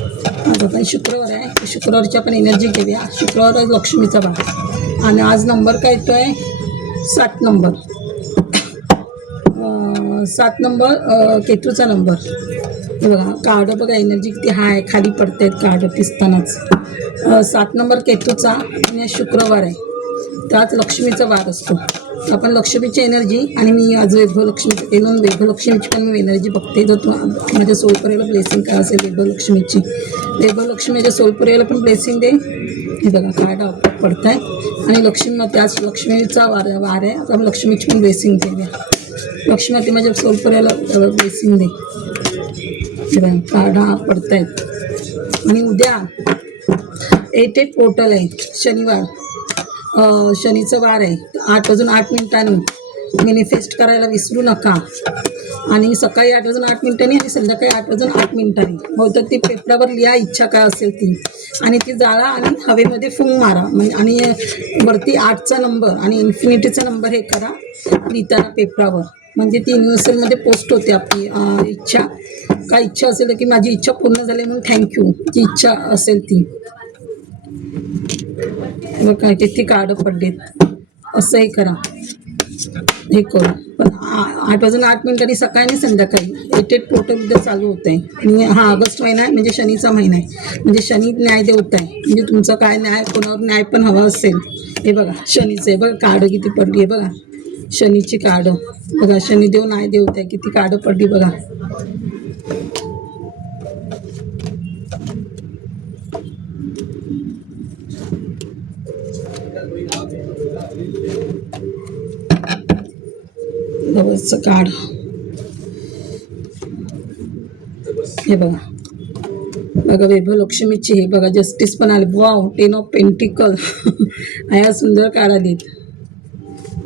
आज आपण शुक्रवार आहे, शुक्रवारची आपण एनर्जी घेऊया. शुक्रवार आहे लक्ष्मीचा वार आणि आज नंबर काय येतो आहे 7 नंबर. 7 number केतूचा number. हे बघा कार्ड बघा एनर्जी किती हाय खाली पडत आहेत कार्ड दिसतानाच. 7 नंबर केतूचा आणि शुक्रवार आहे, त्याच लक्ष्मीचा वार असतो. आपण लक्ष्मीची एनर्जी आणि मी आज वैभवलक्ष्मीचं केलं. वैभवलक्ष्मीची पण मी एनर्जी बघते. जो माझ्या सोलपुरेला ब्लेसिंग काय असेल वैभवलक्ष्मीची, वैभवलक्ष्मीच्या सोलपुरेला पण ब्लेसिंग दे. हे बघा कार्ड पडत आहे आणि लक्ष्मी त्याच लक्ष्मीचा वार आहे. आपण लक्ष्मीची पण ब्लेसिंग देऊया. लक्ष्मी माझ्या सोलपुरेला ब्लेसिंग दे. हे बघा कार्ड पडत आहेत. आणि उद्या 8 पोर्टल आहे, शनिवार शनीचं वार आहे. 8 वाजून 8 मिनिटांनी मॅनिफेस्ट करायला विसरू नका. आणि सकाळी 8 वाजून 8 मिनिटांनी आणि संध्याकाळी 8 वाजून 8 मिनिटांनी बहुतेक ती पेपरावर लिहा इच्छा काय असेल ती, आणि ती जाळा आणि हवेमध्ये फुंक मारा. आणि वरती 8चा नंबर आणि इन्फिनिटीचा नंबर हे करा लिहिताना पेपरावर. म्हणजे ती युनिव्हर्सलमध्ये पोस्ट होते आपली इच्छा. काय इच्छा असेल की माझी इच्छा पूर्ण झाली म्हणून थँक्यू, जी इच्छा असेल ती. काय किती कार्ड पडलेत असंही करा. हे करू पण 8 वाजून 8 मिनिटांनी सकाळी आणि संध्याकाळी 8 पोर्टल उद्या चालू होत आहे. आणि हा ऑगस्ट महिना आहे म्हणजे शनीचा महिना आहे. म्हणजे शनी न्याय देवता आहे. म्हणजे तुमचा काय न्याय कोणावर न्याय पण हवा असेल. हे बघा शनीचं आहे बघा कार्ड किती पडली आहे बघा. शनीची कार्ड बघा. शनिदेव न्याय देवता आहे. किती कार्ड पडली बघा. कार्ड हे बघा. बघा वैभवलक्ष्मीची हे बघा जस्टिस पण आले. वाव 10 ऑफ पेंटिकल ह्या सुंदर कार्ड आलीत.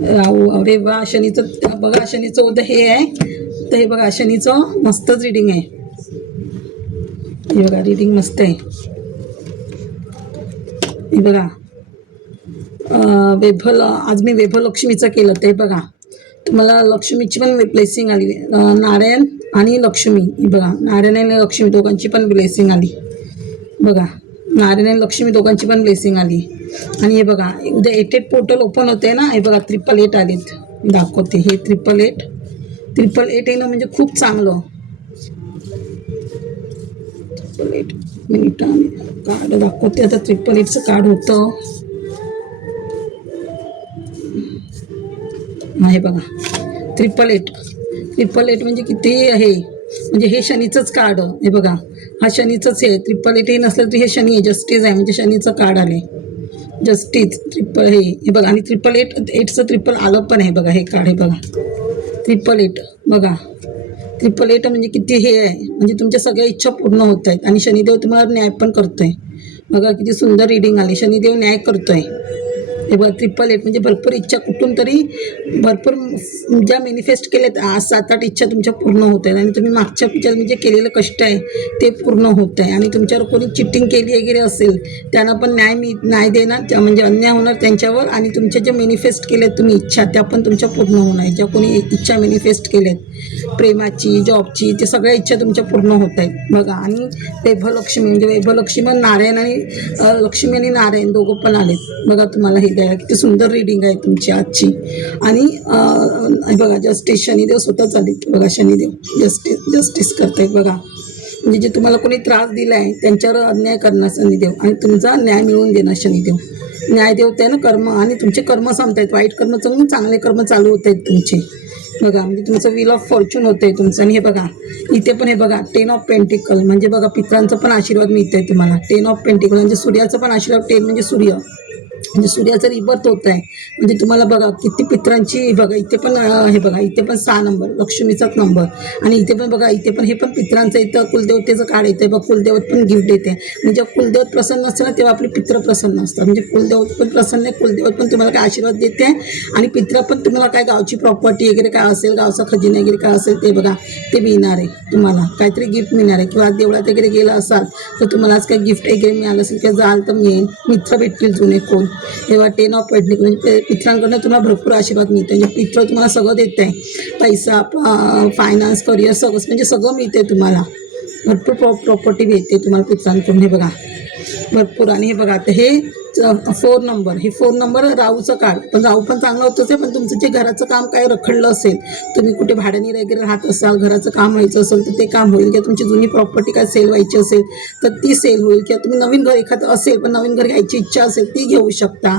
अरे वा शनीचं बघा. शनीचं उद्या हे आहे तर हे बघा शनीचं मस्तच रीडिंग आहे. हे बघा रीडिंग मस्त आहे. हे बघा आज मी वैभवलक्ष्मीचं केलं ते बघा. तुम्हाला लक्ष्मीची पण ब्लेसिंग आली. नारायण आणि लक्ष्मी हे बघा. नारायण आणि लक्ष्मी दोघांची पण ब्लेसिंग आली बघा. नारायण आणि लक्ष्मी दोघांची पण ब्लेसिंग आली. आणि हे बघा उद्या 8 पोर्टल ओपन होते ना. हे बघा 888 आलेत दाखवते. हे 888 येणं म्हणजे खूप चांगलं. 888 मिनिटांनी कार्ड दाखवते. आता 888चं कार्ड होतं. हे बघा 888 म्हणजे किती आहे. म्हणजे हे शनीचंच कार्ड. हे बघा हा शनीचंच आहे. 888 हे नसलं तरी हे शनी आहे. जस्टिस आहे म्हणजे शनीचं कार्ड आले. जस्टिस हे बघा. आणि 888चं ट्रिपल आलं पण आहे बघा. हे कार्ड हे बघा 888 बघा. 888 म्हणजे किती हे आहे. म्हणजे तुमच्या सगळ्या इच्छा पूर्ण होत आहेत. आणि शनिदेव तुम्हाला न्याय पण करतोय बघा. किती सुंदर रीडिंग आली. शनिदेव न्याय करतोय. हे बघा 888 म्हणजे भरपूर इच्छा कुठून तरी भरपूर ज्या मॅनिफेस्ट केल्यात 7-8 इच्छा तुमच्या पूर्ण होत आहेत. आणि तुम्ही मागच्या म्हणजे केलेलं कष्ट आहे ते पूर्ण होत आहे. आणि तुमच्यावर कोणी चिटिंग केली वगैरे असेल त्यांना पण न्याय देणार. म्हणजे अन्याय होणार त्यांच्यावर. आणि तुमच्या जे मॅनिफेस्ट केलेत तुम्ही इच्छा त्या पण तुमच्या पूर्ण होणार. ज्या कोणी इच्छा मॅनिफेस्ट केल्यात प्रेमाची जॉबची ते सगळ्या इच्छा तुमच्या पूर्ण होत आहेत बघा. आणि वैभवलक्ष्मी म्हणजे वैभवलक्ष्मी नारायण आणि लक्ष्मी आणि नारायण दोघं पण आलेत बघा. तुम्हाला हे द्या किती सुंदर रीडिंग आहे तुमची आजची. आणि बघा जस्टिस शनिदेव स्वतःच आलेत बघा. शनिदेव जस्टिस करतायत बघा. म्हणजे जे तुम्हाला कोणी त्रास दिला आहे त्यांच्यावर अन्याय करणार शनिदेव आणि तुमचा न्याय मिळवून देणार शनिदेव. न्याय देवताय ना कर्म. आणि तुमचे कर्म संपतायत. वाईट कर्म चालून चांगले कर्म चालू होत आहेत तुमचे बघा. म्हणजे तुमचं व्हील ऑफ फॉर्च्यून होतं आहे तुमचं. आणि हे बघा इथे पण हे बघा 10 ऑफ पेंटिकल म्हणजे बघा पित्रांचा पण आशीर्वाद मिळत आहे तुम्हाला. 10 ऑफ पेंटिकल म्हणजे सूर्याचा पण आशीर्वाद. 10 म्हणजे सूर्य म्हणजे सूर्याचं रिबर्थ होत आहे. म्हणजे तुम्हाला बघा किती पित्रांची बघा. इथे पण हे बघा इथे पण 6 नंबर लक्ष्मीचाच नंबर. आणि इथे पण बघा इथे पण हे पण पित्रांचं इथं कुलदेवतेचं कार्ड येतं बघ. कुलदेवत पण गिफ्ट देते. म्हणजे जेव्हा कुलदेवत प्रसन्न असतं ना तेव्हा आपले पित्र प्रसन्न असतात. म्हणजे कुलदेवत पण प्रसन्न आहे. कुलदेवत पण तुम्हाला काय आशीर्वाद देते. आणि पित्र पण तुम्हाला काय गावची प्रॉपर्टी वगैरे काय असेल गावचा खजिना वगैरे काय असेल ते बघा ते मिळणार आहे तुम्हाला. काहीतरी गिफ्ट मिळणार आहे. किंवा देवळात वगैरे गेला असाल तर तुम्हाला आज काही गिफ्ट वगैरे मिळालं असेल किंवा जाल तर मिळेल. मित्र भेटतील जुने कोण. तेव्हा 10 ऑफ पेंटिकल म्हणजे पित्रांकडनं तुम्हाला भरपूर आशीर्वाद मिळतो. म्हणजे पित्र तुम्हाला सगळं देत आहे. पैसा फायनान्स करिअर सगळंच म्हणजे सगळं मिळते तुम्हाला. भरपूर प्रॉपर्टी भेटते तुम्हाला पित्रांकडून. हे बघा भरपूर. आणि हे बघा आता हे 4 नंबर, हे 4 नंबर राहूचं कार्ड. पण राहू पण चांगलं होतंच आहे, पण तुमचं जे घराचं काम काय रखडलं असेल, तुम्ही कुठे भाड्याने वगैरे राहत असाल, घराचं काम व्हायचं असेल तर ते काम होईल, किंवा तुमची जुनी प्रॉपर्टी काय सेल व्हायची असेल तर ती सेल होईल, किंवा तुम्ही नवीन घर एखादं असेल पण नवीन घर घ्यायची इच्छा असेल ती घेऊ शकता.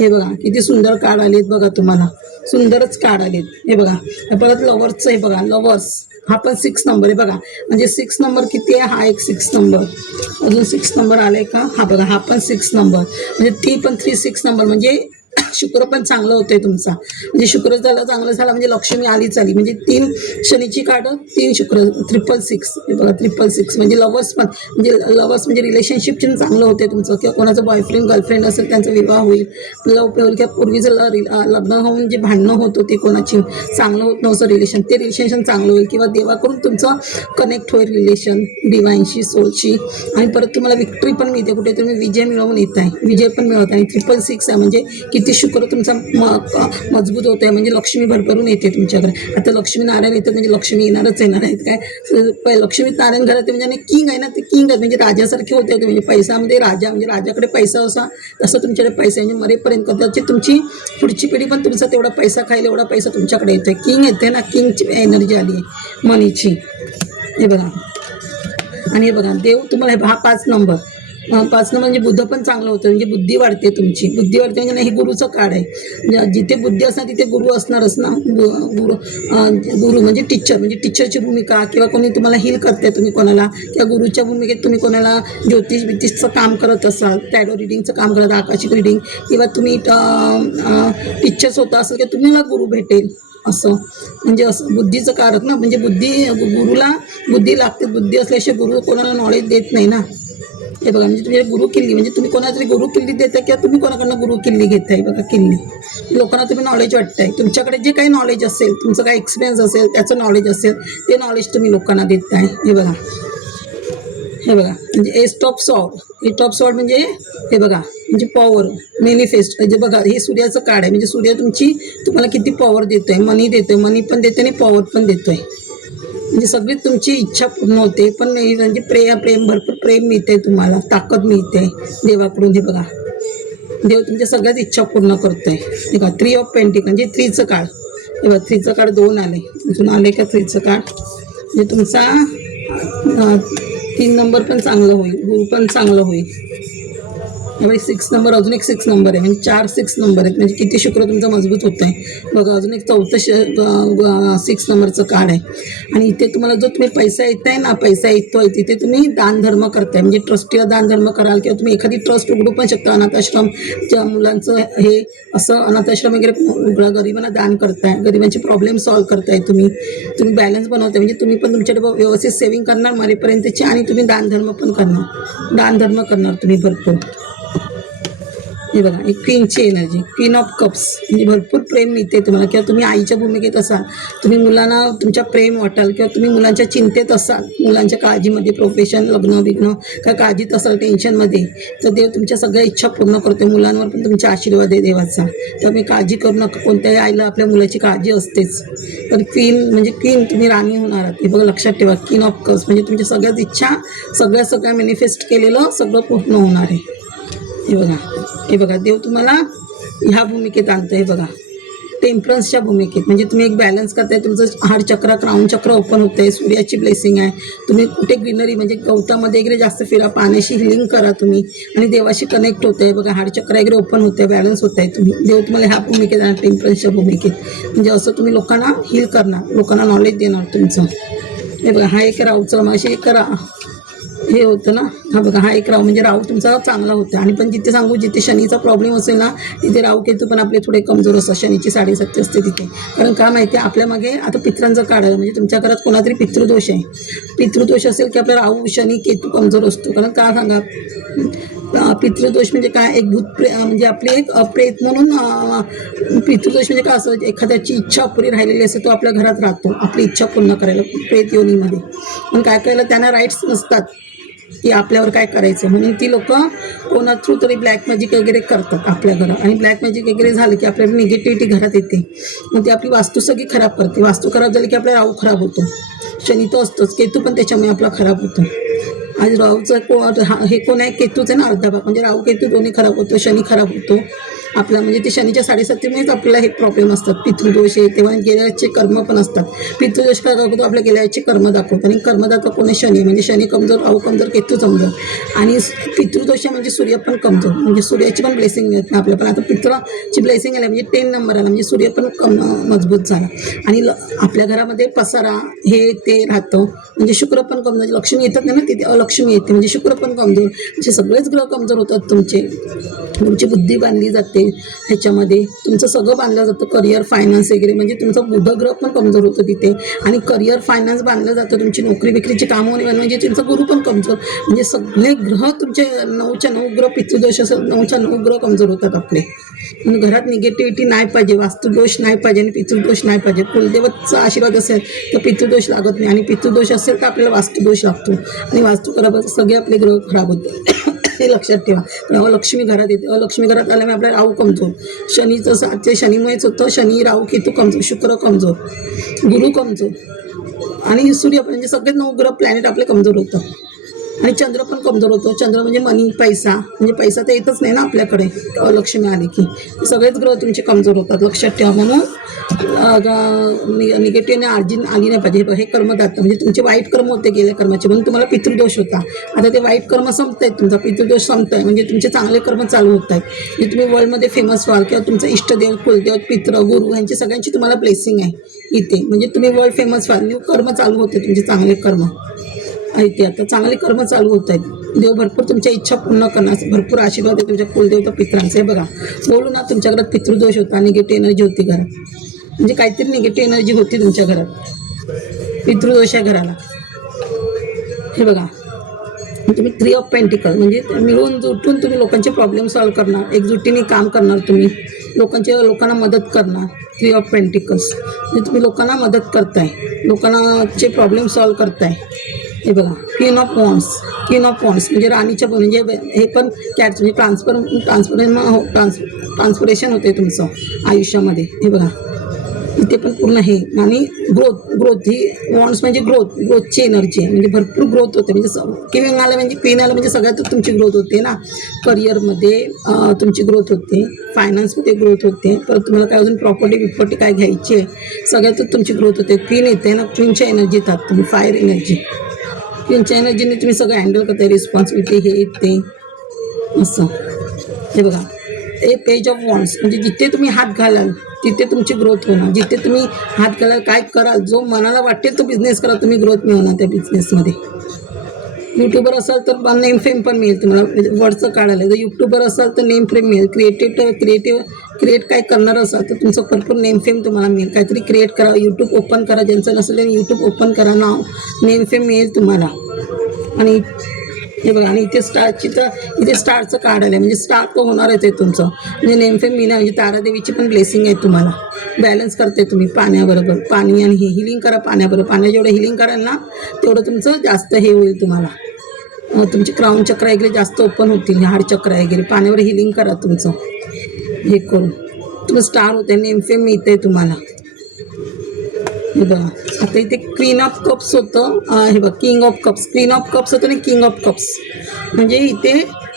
हे बघा किती सुंदर कार्ड आलेत बघा, तुम्हाला सुंदरच कार्ड आलेत. हे बघा परत लवर्सचं, हे बघा लवर्स, हा पण 6 नंबर आहे बघा. म्हणजे 6 नंबर किती आहे, हा एक 6 नंबर, अजून 6 नंबर आलाय का, हा बघा हा पण 6 नंबर. म्हणजे ती पण 3-6 नंबर. म्हणजे शुक्र पण चांगलं होतंय तुमचा. म्हणजे शुक्र झाला चांगलं झाला म्हणजे लक्ष्मी आलीच आली. म्हणजे 3 शनीची कार्ड, 3 शुक्र, 666. हे बघा 666 म्हणजे लवर्स पण, म्हणजे लवर्स म्हणजे रिलेशनशिप चांगलं होते तुमचं, किंवा कोणाचं बॉयफ्रेंड गर्लफ्रेंड असेल त्यांचा विवाह होईल, लव होईल, किंवा पूर्वीचं लग्न होऊन जे भांडणं होत होती कोणाची, चांगलं होत नव्हतं रिलेशन, ते रिलेशन चांगलं होईल, किंवा देवाकडून तुमचं कनेक्ट होईल रिलेशन डिवाईनशी, सोलशी. आणि परत तुम्हाला विक्ट्री पण मिळते, कुठे तुम्ही विजय मिळवून येत आहे, विजय पण मिळवत आहे. 666 आहे म्हणजे किती शुक्र तुमचा मजबूत होत आहे. म्हणजे लक्ष्मी भरभरून येते तुमच्याकडे. आता लक्ष्मी नारायण येतं म्हणजे लक्ष्मी येणारच येणार आहेत काय. लक्ष्मी नारायण घरात म्हणजे आणि किंग आहे ना, ते किंग आहे म्हणजे राजासारखे होते. म्हणजे पैसामध्ये राजा, म्हणजे राजाकडे पैसा असा तसं तुमच्याकडे पैसा, म्हणजे मरेपर्यंत कदाचित तुमची पुढची पिढी पण तुमचा तेवढा पैसा खायला एवढा पैसा तुमच्याकडे येतो आहे. किंग येते ना, किंगची एनर्जी आली आहे मनीची. हे बघा. आणि हे बघा देव तुम्हाला, हा 5 नंबर, 5 नंबर म्हणजे बुद्ध पण चांगलं होतं, म्हणजे बुद्धी वाढते तुमची, बुद्धी वाढते. म्हणजे हे गुरुचं कार्ड आहे. जिथे बुद्धी असणार तिथे गुरु असणारच ना. गुरु म्हणजे टीचर, म्हणजे टीचरची भूमिका, किंवा कोणी तुम्हाला हील करते तुम्ही कोणाला, किंवा गुरुच्या भूमिकेत तुम्ही कोणाला ज्योतिषचं काम करत असाल, टॅरो रिडिंगचं काम करत, आकाशिक रिडिंग, किंवा तुम्ही टीचर स्वतः असेल किंवा तुम्हाला गुरु भेटेल असं. म्हणजे असं बुद्धीचं कारक ना, म्हणजे गुरुला बुद्धी लागते. बुद्धी असल्याशिवाय गुरु कोणाला नॉलेज देत नाही ना. हे बघा म्हणजे तुम्ही गुरु किल्ली, म्हणजे तुम्ही कोणाला तरी गुरु किल्ली देताय, किंवा तुम्ही कोणाकडनं गुरु किल्ली घेताय. बघा किल्ली, लोकांना तुम्ही नॉलेज वाटताय. तुमच्याकडे जे काही नॉलेज असेल, तुमचं काही एक्सपिरियन्स असेल, त्याचं नॉलेज असेल, ते नॉलेज तुम्ही लोकांना देताय. हे बघा, हे बघा म्हणजे एस्ट ऑफ सॉर्ड म्हणजे हे बघा म्हणजे पॉवर मॅनिफेस्ट. म्हणजे बघा हे सूर्याचं कार्ड आहे. म्हणजे सूर्य तुम्हाला किती पॉवर देतोय, मनी देतोय, मनी पण देतोय आणि पॉवर पण देतोय. म्हणजे सगळी तुमची इच्छा पूर्ण होते. पण म्हणजे प्रेम भरपूर प्रेम मिळते तुम्हाला, ताकद मिळते देवाकडून. हे बघा देव तुमच्या सगळ्याच इच्छा पूर्ण करतोय. हे बघा 3 ऑफ पेंटिकल म्हणजे 3चं कार्ड. हे बघा 3चं कार्ड 2 आले, अजून आले का 3चं कार्ड. म्हणजे तुमचा 3 नंबर पण चांगलं होईल, गुरु पण चांगलं होईल. म्हणजे 6 नंबर, अजून एक 6 नंबर आहे, म्हणजे 4 6 नंबर आहेत. म्हणजे किती शुक्र तुमचा मजबूत होत आहे बघा. अजून एक 4थं 6 नंबरचं कार्ड आहे. आणि इथे तुम्हाला जो तुम्ही पैसा येत आहे ना, पैसा येतोय तिथे तुम्ही दानधर्म करताय. म्हणजे ट्रस्टीला दानधर्म कराल, किंवा तुम्ही एखादी ट्रस्ट उघडू पण शकता. अनाथाश्रमच्या मुलांचं हे असं अनाथाश्रम वगैरे उघडा, गरिबांना दान करताय, गरिबांचे प्रॉब्लेम सॉल्व्ह करताय. तुम्ही बॅलन्स बनवताय. म्हणजे तुम्ही पण तुमच्याकडे व्यवस्थित सेव्हिंग करणार मरेपर्यंतची, आणि तुम्ही दानधर्म पण करणार, दानधर्म करणार तुम्ही भरपूर. हे बघा एक क्वीनची एनर्जी, क्वीन ऑफ कप्स, म्हणजे भरपूर प्रेम मिळते तुम्हाला. किंवा तुम्ही आईच्या भूमिकेत असाल, तुम्ही मुलांना तुमच्या प्रेम वाटाल, किंवा तुम्ही मुलांच्या चिंतेत असाल, मुलांच्या काळजीमध्ये, प्रोफेशन, लग्न विघ्न काय काळजीत असाल, टेन्शनमध्ये, तर देव तुमच्या सगळ्या इच्छा पूर्ण करतो. मुलांवर पण तुमचा आशीर्वाद आहे देवाचा. त्यामुळे काळजी करू नका. कोणत्याही आईला आपल्या मुलाची काळजी असतेच. तर क्वीन म्हणजे क्वीन, तुम्ही राणी होणार आहात. हे बघा लक्षात ठेवा, क्वीन ऑफ कप्स म्हणजे तुमच्या सगळ्याच इच्छा, सगळ्या मॅनिफेस्ट केलेलं सगळं पूर्ण होणार आहे. हे बघा देव तुम्हाला ह्या भूमिकेत आणतं. हे बघा टेम्परन्सच्या भूमिकेत, म्हणजे तुम्ही एक बॅलन्स करताय. तुमचं हार्ट चक्र, क्राऊन चक्र ओपन होतं आहे. सूर्याची ब्लेसिंग आहे. तुम्ही कुठे ग्रीनरी म्हणजे गवतामध्ये वगैरे जास्त फिरा, पाण्याशी हिलिंग करा तुम्ही, आणि देवाशी कनेक्ट होत आहे. बघा हार्ट चक्र वगैरे ओपन होतं आहे, बॅलन्स होत आहे. देव तुम्हाला ह्या भूमिकेत आणणार, टेम्परन्सच्या भूमिकेत. म्हणजे असं तुम्ही लोकांना हील करणार, लोकांना नॉलेज देणार तुमचं. हे बघा हा एक राहूचं माशी एक हे होतं ना. हा बघा हा एक राहू, म्हणजे राहू तुमचा चांगला होता. आणि पण जिथे सांगू, जिथे शनीचा प्रॉब्लेम असेल ना, तिथे राहू केतू पण आपले थोडे कमजोर असतात. शनीची 7.5 असते तिथे. कारण का माहिती आहे, आपल्या मागे आता पित्रांचं कार्ड आहे. म्हणजे तुमच्या घरात कोणातरी पितृदोष आहे. पितृदोष असेल की आपला राहू शनी केतू कमजोर असतो. कारण का सांगा, पितृदोष म्हणजे काय, एक म्हणजे आपली एक प्रेत म्हणून. पितृदोष म्हणजे काय, असं एखाद्याची इच्छा अपुरी राहिलेली असते, तो आपल्या घरात राहतो आपली इच्छा पूर्ण करायला प्रेत योनीमध्ये. पण काय करायला त्यांना राईट्स नसतात की आपल्यावर काय करायचं, म्हणून ती लोक कोणा थ्रू तरी ब्लॅक मॅजिक वगैरे करतात आपल्या घरात. आणि ब्लॅक मॅजिक वगैरे झालं की आपल्याला निगेटिव्हिटी घरात येते. मग ती आपली वास्तू सगळी खराब करते. वास्तू खराब झाली की आपला राहू खराब होतो. शनी तर असतोच, केतू पण त्याच्यामुळे आपला खराब होतो. आणि राहूचं हे कोण आहे, केतूच आहे ना, अर्धा भाग म्हणजे राहू केतू दोन्ही खराब होतो, शनी खराब होतो आपला. म्हणजे ते शनीच्या 7.5मुळेच आपल्याला हे प्रॉब्लेम असतात, पितृदोष आहे, तेव्हा गेल्याचे कर्म पण असतात. पितृदोष काय दाखवतो, आपल्या गेल्याचे कर्म दाखवतो. आणि कर्मदाता कोण आहे, शनी. म्हणजे शनी कमजोर, राहू कमजोर, केतू कमजोर. आणि पितृदोष म्हणजे सूर्य पण कमजोर, म्हणजे सूर्याची पण ब्लेसिंग मिळत नाही आपल्याला. पण आता पित्राची ब्लेसिंग आली म्हणजे 10 नंबर आला, म्हणजे सूर्य पण मजबूत झाला. आणि आपल्या घरामध्ये पसारा हे ते राहतं, म्हणजे शुक्र पण कमजोर, म्हणजे लक्ष्मी येतात नाही ना, तिथे अलक्ष्मी येते, म्हणजे शुक्र पण कमजोर. म्हणजे सगळेच ग्रह कमजोर होतात तुमचे. तुमची बुद्धी बांधली जाते ह्याच्यामध्ये, तुमचं सगळं बांधलं जातं, करिअर, फायनान्स वगैरे. म्हणजे तुमचं बुधग्रह पण कमजोर होतं तिथे. आणि करिअर, फायनान्स बांधलं जातं, तुमची नोकरी बिक्रीची कामं होणे, म्हणजे तुमचा गुरु पण कमजोर. म्हणजे सगळे ग्रह तुमचे 9च्या 9 ग्रह, पितृदोष असेल 9च्या 9 ग्रह कमजोर होतात आपले. आणि घरात निगेटिव्हिटी नाही पाहिजे, वास्तुदोष नाही पाहिजे आणि पितृदोष नाही पाहिजे. कुलदेवतचा आशीर्वाद असेल तर पितृदोष लागत नाही, आणि पितृदोष असेल तर आपल्याला वास्तुदोष लागतो. आणि वास्तू खराब सगळे आपले ग्रह खराब होते. हे लक्षात ठेवा. अलक्ष्मी घरात येते, अलक्ष्मी घरात आल्यामुळे आपल्याला राहू कमजोर, शनीचं साथ शनीमुळेच होतं. शनी, राहू, केतू कमजोर, शुक्र कमजोर, गुरु कमजोर आणि सूर्य, म्हणजे सगळे 9 ग्रह प्लॅनेट आपले कमजोर होतं. आणि चंद्र पण कमजोर होतो. चंद्र म्हणजे मनी, पैसा, म्हणजे पैसा तर येतच नाही ना आपल्याकडे लक्ष्मी आली की. सगळेच ग्रह तुमचे कमजोर होतात, लक्षात ठेवा. म्हणून निगेटिव्ह आली नाही पाहिजे. हे कर्मदाता म्हणजे तुमचे वाईट कर्म होते गेल्या कर्माचे, म्हणून तुम्हाला पितृदोष होता. आता ते वाईट कर्म संपत आहेत, तुमचा पितृदोष संपत आहे, म्हणजे तुमचे चांगले कर्म चालू होत आहेत. म्हणजे तुम्ही वर्ल्डमध्ये फेमस व्हाल, किंवा तुमचं इष्टदेव, कुलदेव, पित्र, गुरु ह्यांची सगळ्यांची तुम्हाला ब्लेसिंग आहे इथे. म्हणजे तुम्ही वर्ल्ड फेमस व्हाल, न्यू कर्म चालू होते, तुमचे चांगले कर्म आहे ते. आता चांगले कर्म चालू होत आहेत. देव भरपूर तुमच्या इच्छा पूर्ण करण्यास भरपूर आशीर्वाद आहे तुमच्या कुलदेवता, पित्रांचे. बघा बोलू ना, तुमच्या घरात पितृदोष होता, निगेटिव्ह एनर्जी होती घरात, म्हणजे काहीतरी निगेटिव्ह एनर्जी होती तुमच्या घरात, पितृदोष आहे घराला. हे बघा, तुम्ही 3 ऑफ पेंटिकल, म्हणजे मिळून जुटून तुम्ही लोकांचे प्रॉब्लेम सॉल्व्ह करणार, एकजुटीने काम करणार, तुम्ही लोकांना मदत करणार. 3 ऑफ पेंटिकल्स म्हणजे तुम्ही लोकांना मदत करताय, लोकांचे प्रॉब्लेम सॉल्व्ह करताय. हे बघा, क्वीन ऑफ वॉन्ड्स, म्हणजे राणीच्या, म्हणजे हे पण कॅट्स, म्हणजे ट्रान्सफॉर्मेशन होते तुमचं आयुष्यामध्ये. हे बघा, इथे पण पूर्ण हे. आणि ग्रोथ ही वॉन्ड्स म्हणजे ग्रोथची एनर्जी आहे, म्हणजे भरपूर ग्रोथ होते. म्हणजे क्वीन आलं म्हणजे सगळ्यातच तुमची ग्रोथ होते ना. करिअरमध्ये तुमची ग्रोथ होते, फायनान्समध्ये ग्रोथ होते, परत तुम्हाला काय अजून प्रॉपर्टी काय घ्यायची आहे, सगळ्यातच तुमची ग्रोथ होते. क्वीन येते ना, क्वीनच्या एनर्जीत आहात तुम्ही, फायर एनर्जी. क्वीनच्या एनर्जीने तुम्ही सगळं हँडल करताय, रिस्पॉन्सिबिलिटी हे येते असं. हे बघा, हे पेज ऑफ वॉन्ड्स, म्हणजे जिथे तुम्ही हात घालाल तिथे तुमची ग्रोथ होणार. जिथे तुम्ही हात घालाल, काय कराल, जो मनाला वाटेल तो बिझनेस करा, तुम्ही ग्रोथ मिळवणार त्या बिझनेसमध्ये. यूट्यूबर असाल तर नेम फेम पण मिळेल तुम्हाला, वर्डचं काढायला. जर यूट्यूबर असाल तर नेम फेम मिळेल. क्रिएट काय करणार असाल तर तुमचं भरपूर नेम फेम तुम्हाला मिळेल. काहीतरी क्रिएट करा, यूट्यूब ओपन करा, ज्यांचं नसेल त्यांनी यूट्यूब ओपन करा, नाव नेम फेम मिळेल तुम्हाला. आणि हे बघा, आणि इथे स्टारचं कार्ड आलं, म्हणजे स्टार तो होणारच आहे तुमचं, म्हणजे नेम फेम मिळणार. म्हणजे तारादेवीची पण ब्लेसिंग आहे तुम्हाला. बॅलन्स करते तुम्ही पाण्याबरोबर, पाणी आणि हिलिंग करा पाण्याबरोबर. पाण्या जेवढं हिलिंग कराल ना तेवढं तुमचं जास्त हे होईल तुम्हाला. तुमचे क्राऊन चक्र वगैरे जास्त ओपन होतील, हार्ट चक्र वगैरे. पाण्यावर हिलिंग करा तुमचं हे करून, तुम्ही स्टार होते, नेम फेम मिळते तुम्हाला. हे बघा, आता इथे क्वीन ऑफ कप्स होतं. हे बघा, king of cups, queen of cups होतं आणि किंग ऑफ कप्स. म्हणजे इथे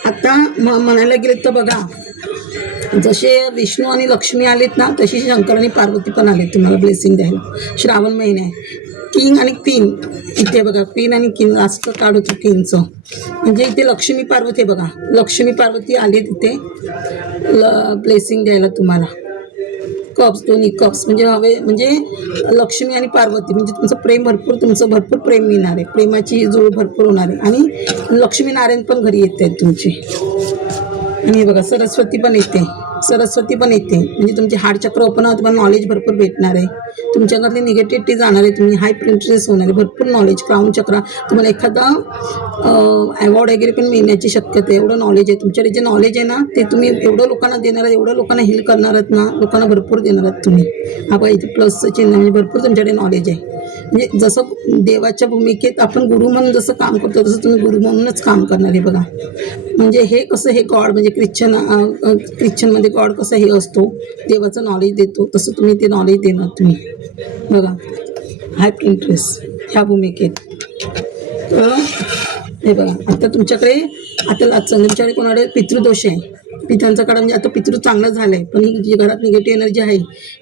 आता म्हणायला गेले तर बघा, जसे विष्णू आणि लक्ष्मी आलेत ना, तशी शंकर आणि पार्वती पण आलेत तुम्हाला ब्लेसिंग द्यायला. श्रावण महिना आहे. किंग आणि क्वीन, इथे बघा, क्वीन आणि किंग लास्ट कार्ड होतं किंगचं. म्हणजे इथे लक्ष्मी पार्वती, बघा लक्ष्मी पार्वती आली तिथे ब्लेसिंग द्यायला तुम्हाला. कप्स, दोन्ही कप्स म्हणजे हवे, म्हणजे लक्ष्मी आणि पार्वती, म्हणजे तुमचं भरपूर प्रेम मिळणार आहे, प्रेमाची जोड भरपूर होणार आहे. आणि लक्ष्मी नारायण पण घरी येत आहेत तुमचे. आणि बघा, सरस्वती पण येते, म्हणजे तुमचे हार्ट चक्र ओपन होतं, तुम्हाला नॉलेज भरपूर भेटणार आहे. तुमच्या घरातली निगेटिव्हिटी जाणार आहे, तुम्ही हाय इंटरेस्ट होणार आहे, भरपूर नॉलेज. क्राऊन चक्र, तुम्हाला एखादा अवॉर्ड वगैरे पण मिळण्याची शक्यता आहे, एवढं नॉलेज आहे तुमच्याकडे. जे नॉलेज आहे ना ते तुम्ही एवढं लोकांना देणार आहात, एवढं लोकांना हेल्प करणार आहात ना, लोकांना भरपूर देणार आहात तुम्ही. हा बघा, इथे प्लसचं चिन्ह, म्हणजे भरपूर तुमच्याकडे नॉलेज आहे. म्हणजे जसं देवाच्या भूमिकेत आपण गुरु म्हणून जसं काम करतो तसं तुम्ही गुरु म्हणूनच काम करणार आहे. बघा, म्हणजे हे कसं, हे गॉड, म्हणजे ख्रिश्चनमध्ये गॉड कसं हे असतो, देवाचं नॉलेज देतो, तसं तुम्ही ते नॉलेज देणार तुम्ही. बघा, हाय इंटरेस्ट ह्या भूमिकेत. तर हे बघा आता तुमच्याकडे आता तुमच्याकडे कोणाकडे पितृदोष आहे, पितांचा काळ म्हणजे आता पितृ चांगलं झालं आहे, पण ही जी घरात निगेटिव्ह एनर्जी आहे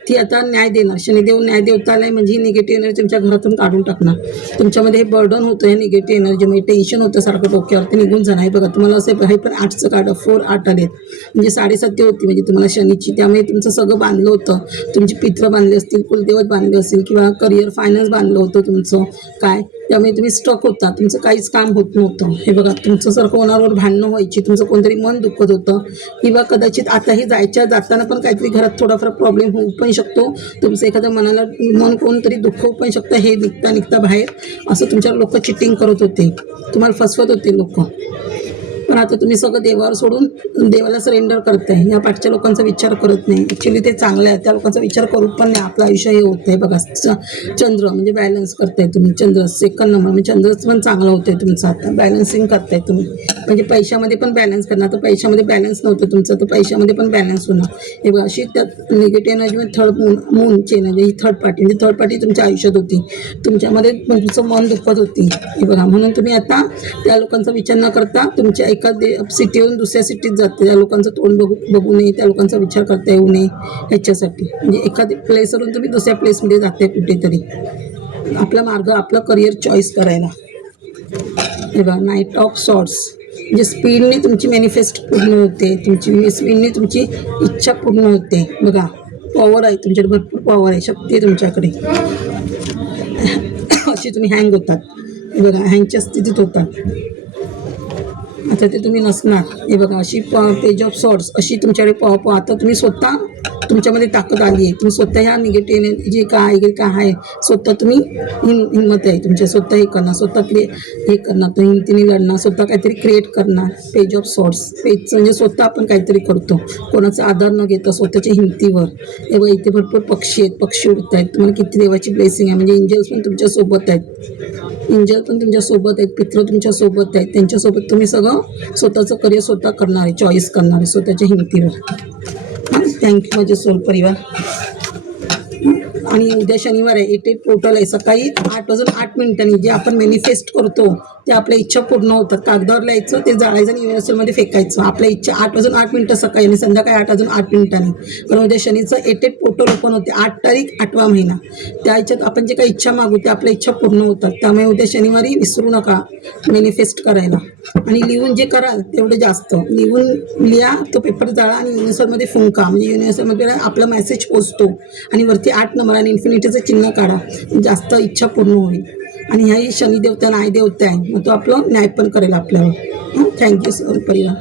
ती आता न्याय देणार. शनिदेव न्याय देवता आलाय म्हणजे ही निगेटिव्ह एनर्जी तुमच्या घरातून काढून टाकणार. तुमच्यामध्ये हे बर्डन होतं, हे निगेटिव्ह एनर्जी म्हणजे टेन्शन होतं सारखं डोक्यावर, ते निघून जाणार. हे बघा तुम्हाला असं हे पण 8चं कार्ड 4 8 आलेत म्हणजे 7.5 होती म्हणजे तुम्हाला शनीची. त्यामुळे तुमचं सगळं बांधलं होतं, तुमची पित्र बांधले असतील, कुलदेवत बांधले असतील किंवा करिअर फायनान्स बांधलं होतं तुमचं काय, त्यामुळे तुम्ही स्टक होता, तुमचं काहीच काम होत नव्हतं. हे बघा तुमचं सारखं ओनावर भांडणं व्हायची, तुमचं कोणतरी मन दुखत होतं किंवा कदाचित आताही जाताना पण काहीतरी घरात थोडाफार प्रॉब्लेम होऊ पण शकतो. तुमचं एखाद्या मन कोणतरी दुखवू पण शकतं. हे निघता बाहेर असं तुमच्यावर लोक चिटिंग करत होते, तुम्हाला फसवत होते लोक. पण आता तुम्ही सगळं देवावर सोडून देवाला सरेंडर करताय. या पाठच्या लोकांचा विचार करत नाही. ॲक्च्युली ते चांगलं आहे, त्या लोकांचा विचार करू पण नाही. आपलं आयुष्य हे होतं आहे बघा. चंद्र म्हणजे बॅलन्स करताय तुम्ही. चंद्र 2nd नंबर म्हणजे चंद्र पण चांगलं होतं आहे तुमचं. आता बॅलन्सिंग करताय तुम्ही म्हणजे पैशामध्ये पण बॅलन्स करणार. तर पैशामध्ये बॅलन्स नव्हतं तुमचं, तर पैशामध्ये पण बॅलन्स होणार. हे बघा अशी त्यात निगेटिव्ह एनर्जी म्हणजे थर्ड मूनची एनर्जी, ही थर्ड पार्टी म्हणजे थर्ड पार्टी तुमच्या आयुष्यात होती, तुमच्यामध्ये तुमचं मन दुखत होती. हे बघा म्हणून तुम्ही आता त्या लोकांचा विचार न करता तुमच्या एका सिटीवरून दुसऱ्या सिटीत जाते. त्या लोकांचं तोंड बघू नये, त्या लोकांचा विचार करता येऊ नये ह्याच्यासाठी. म्हणजे एखाद्या प्लेसवरून तुम्ही दुसऱ्या प्लेसमध्ये जाते कुठेतरी आपला मार्ग, आपलं करिअर चॉईस करायला. हे बघा नाईट ऑफ सॉर्ट्स म्हणजे स्पीडने तुमची मॅनिफेस्ट पूर्ण होते, तुमची स्पीडने तुमची इच्छा पूर्ण होते. बघा पॉवर आहे तुमच्याकडे, भरपूर पॉवर आहे, शक्ती आहे तुमच्याकडे. अशी तुम्ही हँग होतात. हे बघा हँगच्या स्थितीत होतात. आता ते तुम्ही नसणार. हे बघा अशी पेज ऑफ सॉर्ट्स अशी तुमच्याकडे आता तुम्ही स्वतः तुमच्यामध्ये ताकद आली आहे. तुम्ही स्वतः ह्या निगेटिव्ह जे काय आहे स्वतः तुम्ही हिंमत आहे तुमच्या, स्वतः हे करणार, स्वतः हे करणार, तर हिमतीने लढणार, स्वतः काहीतरी क्रिएट करणार. पेज ऑफ सॉर्ट्स पेजचं म्हणजे स्वतः आपण काहीतरी करतो, कोणाचा आधार न घेता स्वतःच्या हिमतीवर. हे बघा इथे भरपूर पक्षी आहेत, पक्षी उडत आहेत. तुम्हाला किती देवाची ब्लेसिंग आहे. म्हणजे एंजल्स पण तुमच्यासोबत आहेत, एंजल पण तुमच्यासोबत आहेत, पित्र तुमच्यासोबत आहेत. त्यांच्यासोबत तुम्ही सगळं स्वतःचं करिअर स्वतः करणार आहे, चॉईस करणार आहे स्वतःच्या हिमतीवर. थँक्यू माझे सोल परिवार. आणि उद्या शनिवार आहे, 8 पोर्टल आहे. सकाळी 8:08 जे आपण मॅनिफेस्ट करतो ते आपल्या इच्छा पूर्ण होतात. कागदावर लिहायचं, ते जाळायचं आणि युनिव्हर्सलमध्ये फेकायचं. आपल्या इच्छा 8:08 सकाळी आणि संध्याकाळी 8:08. कारण उद्या शनीचं 8 पोर्टल ओपन होते. 8 तारीख 8वा महिना. त्या ह्याच्यात आपण जे काही इच्छा मागू ते आपल्या इच्छा पूर्ण होतात. त्यामुळे उद्या शनिवारी विसरू नका मॅनिफेस्ट करायला. आणि लिहून जे कराल तेवढं जास्त लिहून लिहा, तो पेपर जाळा आणि युनिव्हर्सलमध्ये फुंका. म्हणजे युनिव्हर्सलमध्ये आपला मेसेज पोचतो आणि वरती 8 नंबर आणि इन्फिनिटीचं चिन्ह काढा, जास्त इच्छा पूर्ण होईल. आणि ह्याही शनिदेवता न्याय देवता आहे, मग तो आपलं न्याय पण करेल आपल्यावर. थँक्यू सर परिवार.